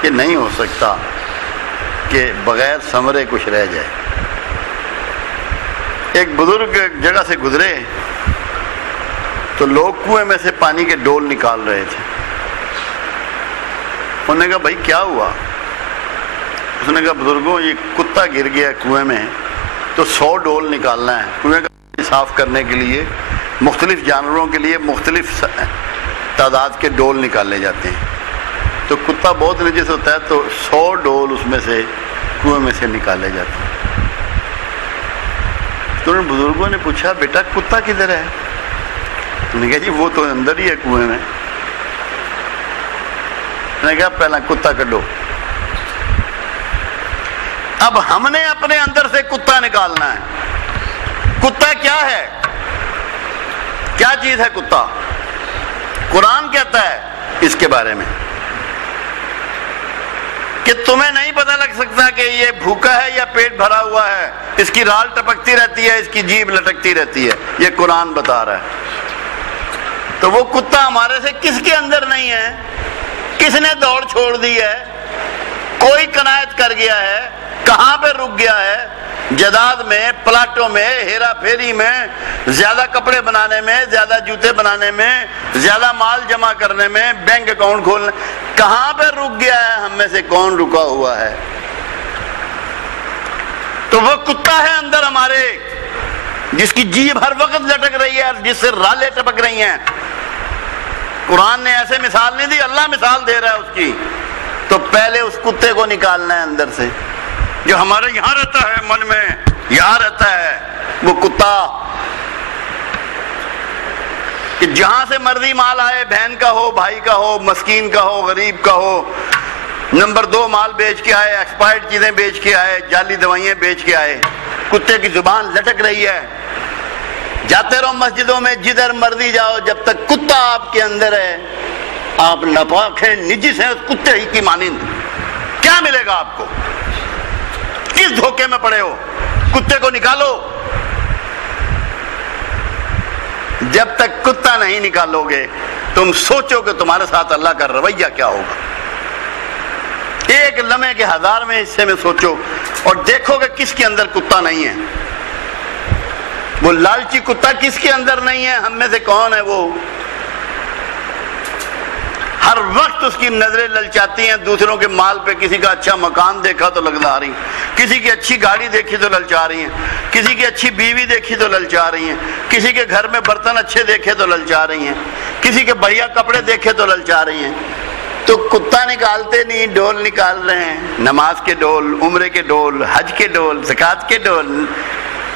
کہ نہیں ہو سکتا کہ بغیر ثمرے کچھ رہ جائے۔ ایک بزرگ ایک جگہ سے گزرے تو لوگ کنویں میں سے پانی کے ڈول نکال رہے تھے۔ انہوں نے کہا بھائی کیا ہوا؟ اس نے کہا بزرگوں یہ کتا گر گیا کنویں میں تو 100 ڈول نکالنا ہے۔ کنویں کا پانی صاف کرنے کے لیے مختلف جانوروں کے لیے مختلف تعداد کے ڈول نکالے جاتے ہیں، تو کتا بہت نجس ہوتا ہے تو 100 ڈول اس میں سے کنویں میں سے نکالے جاتے ہیں۔ تو ان بزرگوں نے پوچھا بیٹا کتا کدھر ہے؟ انہوں نے کہا جی وہ تو اندر ہی ہے کنویں میں۔ میں نے کہا پہلا کتا کڈو۔ اب ہم نے اپنے اندر سے کتا نکالنا ہے۔ کتا کیا ہے؟ کیا چیز ہے کتا؟ قرآن کہتا ہے اس کے بارے میں کہ تمہیں نہیں پتہ لگ سکتا کہ یہ بھوکا ہے یا پیٹ بھرا ہوا ہے، اس کی رال ٹپکتی رہتی ہے، اس کی جیب لٹکتی رہتی ہے، یہ قرآن بتا رہا ہے۔ تو وہ کتا ہمارے سے کس کے اندر نہیں ہے؟ کس نے دوڑ چھوڑ دی ہے؟ کوئی کنایت کر گیا ہے؟ کہاں پہ رک گیا ہے؟ جداد میں، پلاٹوں میں، ہیرا پھیری میں، زیادہ کپڑے بنانے میں، زیادہ جوتے بنانے میں، زیادہ مال جمع کرنے میں، بینک اکاؤنٹ کھولنے، کہاں پہ رک گیا ہے؟ ہم میں سے کون رکا ہوا ہے؟ تو وہ کتا ہے اندر ہمارے، جس کی جیب ہر وقت لٹک رہی ہے، جس سے رالیں ٹپک رہی ہیں۔ قرآن نے ایسے مثال نہیں دی، اللہ مثال دے رہا ہے اس کی۔ تو پہلے اس کتے کو نکالنا ہے اندر سے، جو ہمارے یہاں رہتا ہے، من میں یہاں رہتا ہے وہ کتا، کہ جہاں سے مرضی مال آئے، بہن کا ہو، بھائی کا ہو، مسکین کا ہو، غریب کا ہو، نمبر 2 مال بیچ کے آئے، ایکسپائرڈ چیزیں بیچ کے آئے، جعلی دوائیاں بیچ کے آئے، کتے کی زبان لٹک رہی ہے۔ جاتے رہو مسجدوں میں، جدھر مرضی جاؤ، جب تک کتا آپ کے اندر ہے آپ ناپاک ہیں، نجس ہیں، اس کتے ہی کی مانند۔ کیا ملے گا آپ کو؟ کس دھوکے میں پڑے ہو؟ کتے کو نکالو۔ جب تک کتا نہیں نکالو گے تم سوچو کہ تمہارے ساتھ اللہ کا رویہ کیا ہوگا۔ ایک لمحے کے 1000ویں حصے میں سوچو اور دیکھو کہ کس کے اندر کتا نہیں ہے۔ وہ لالچی کتا کس کے اندر نہیں ہے؟ ہم میں سے کون ہے وہ؟ ہر وقت اس کی نظریں للچاتی ہیں دوسروں کے مال پہ۔ کسی کا اچھا مکان دیکھا تو للچا رہی ہیں، کسی کی اچھی گاڑی دیکھی تو للچا رہی ہیں، کسی کی اچھی بیوی دیکھی تو للچا رہی ہیں، کسی کے گھر میں برتن اچھے دیکھے تو للچا رہی ہیں، کسی کے بڑھیا کپڑے دیکھے تو للچا رہی ہیں۔ تو کتا نکالتے نہیں، ڈول نکال رہے ہیں، نماز کے ڈول، عمرے کے ڈول، حج کے ڈول، زکوٰۃ کے ڈول،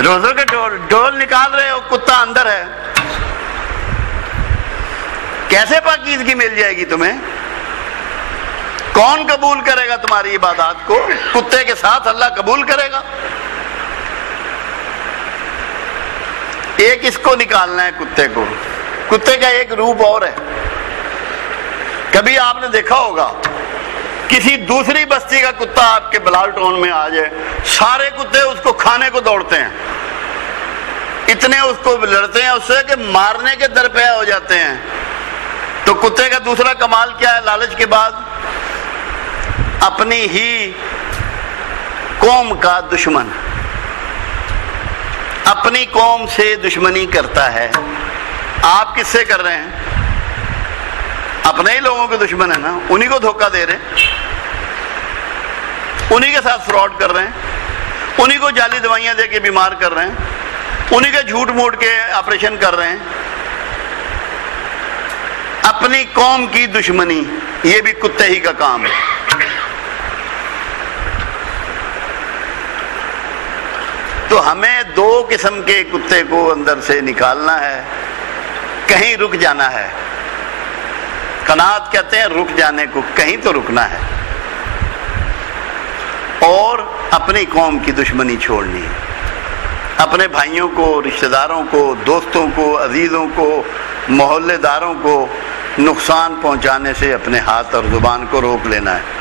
روزوں کے ڈول نکال رہے ہو، کتا اندر ہے۔ کیسے پاکیزگی مل جائے گی تمہیں؟ کون قبول کرے گا تمہاری عبادات کو؟ کتے کے ساتھ اللہ قبول کرے گا؟ ایک اس کو نکالنا ہے کتے کو۔ کتے کا ایک روپ اور ہے۔ کبھی آپ نے دیکھا ہوگا کسی دوسری بستی کا کتا آپ کے بلال ٹون میں آ جائے، سارے کتے اس کو کھانے کو دوڑتے ہیں، اتنے اس کو لڑتے ہیں اس سے کہ مارنے کے درپے ہو جاتے ہیں۔ تو کتے کا دوسرا کمال کیا ہے لالچ کے بعد؟ اپنی ہی قوم کا دشمن، اپنی قوم سے دشمنی کرتا ہے۔ آپ کس سے کر رہے ہیں؟ اپنے ہی لوگوں کے دشمن ہے نا، انہی کو دھوکہ دے رہے ہیں، انہی کے ساتھ فراڈ کر رہے ہیں، انہی کو جعلی دوائیاں دے کے بیمار کر رہے ہیں، انہی کے جھوٹ موٹ کے آپریشن کر رہے ہیں۔ اپنی قوم کی دشمنی، یہ بھی کتے ہی کا کام ہے۔ تو ہمیں 2 قسم کے کتے کو اندر سے نکالنا ہے، کہیں رک جانا ہے۔ قناعت کہتے ہیں رک جانے کو، کہیں تو رکنا ہے، اور اپنی قوم کی دشمنی چھوڑنی ہے۔ اپنے بھائیوں کو، رشتہ داروں کو، دوستوں کو، عزیزوں کو، محلے داروں کو نقصان پہنچانے سے اپنے ہاتھ اور زبان کو روک لینا ہے۔